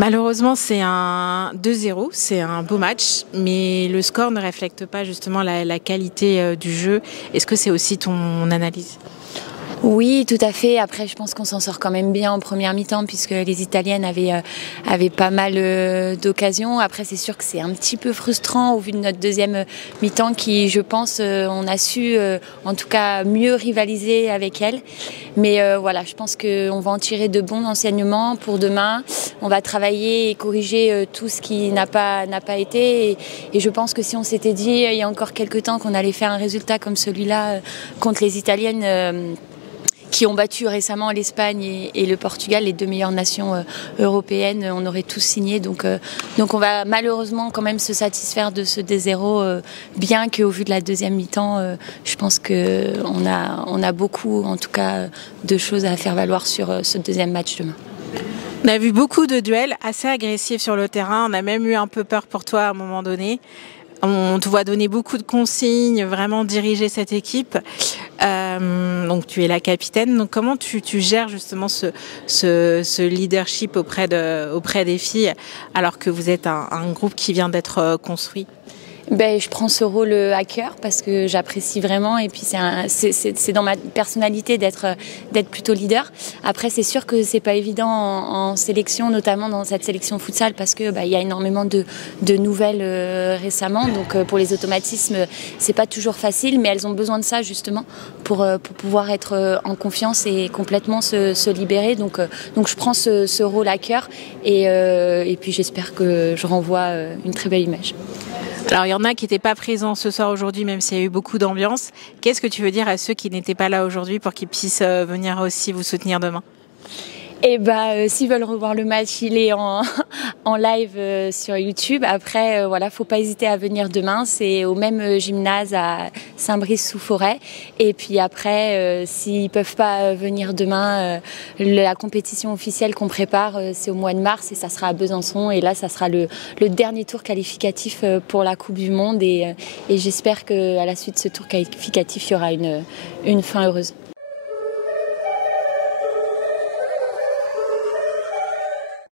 Malheureusement, c'est un 2-0, c'est un beau match, mais le score ne reflète pas justement la qualité du jeu. Est-ce que c'est aussi ton analyse? Oui, tout à fait. Après, je pense qu'on s'en sort quand même bien en première mi-temps puisque les Italiennes avaient pas mal d'occasions. Après, c'est sûr que c'est un petit peu frustrant au vu de notre deuxième mi-temps qui, je pense, on a su en tout cas mieux rivaliser avec elles. Mais voilà, je pense qu'on va en tirer de bons enseignements pour demain. On va travailler et corriger tout ce qui n'a pas été. Et je pense que si on s'était dit il y a encore quelques temps qu'on allait faire un résultat comme celui-là contre les Italiennes, qui ont battu récemment l'Espagne et le Portugal, les deux meilleures nations européennes, on aurait tous signé. Donc on va malheureusement quand même se satisfaire de ce 2-0, bien qu'au vu de la deuxième mi-temps, je pense qu'on a beaucoup, en tout cas, de choses à faire valoir sur ce deuxième match demain. On a vu beaucoup de duels assez agressifs sur le terrain. On a même eu un peu peur pour toi à un moment donné. On te voit donner beaucoup de consignes, vraiment diriger cette équipe. Donc tu es la capitaine. Donc comment tu gères justement ce leadership auprès des filles alors que vous êtes un groupe qui vient d'être construit? Je prends ce rôle à cœur parce que j'apprécie vraiment et puis c'est dans ma personnalité d'être plutôt leader. Après, c'est sûr que c'est pas évident en sélection, notamment dans cette sélection futsal parce que il y a énormément de nouvelles récemment. Donc pour les automatismes, c'est pas toujours facile, mais elles ont besoin de ça justement pour pouvoir être en confiance et complètement se libérer. Donc je prends ce rôle à cœur et puis j'espère que je renvoie une très belle image. Alors, il y en a qui n'étaient pas présents ce soir aujourd'hui, même s'il y a eu beaucoup d'ambiance. Qu'est-ce que tu veux dire à ceux qui n'étaient pas là aujourd'hui pour qu'ils puissent venir aussi vous soutenir demain? S'ils veulent revoir le match, il est en live sur YouTube. Après, faut pas hésiter à venir demain. C'est au même gymnase à Saint-Brice-sous-Forêt. Et puis après, s'ils peuvent pas venir demain, la compétition officielle qu'on prépare, c'est au mois de mars et ça sera à Besançon. Et là, ça sera le dernier tour qualificatif pour la Coupe du Monde. Et j'espère qu'à la suite de ce tour qualificatif, il y aura une fin heureuse.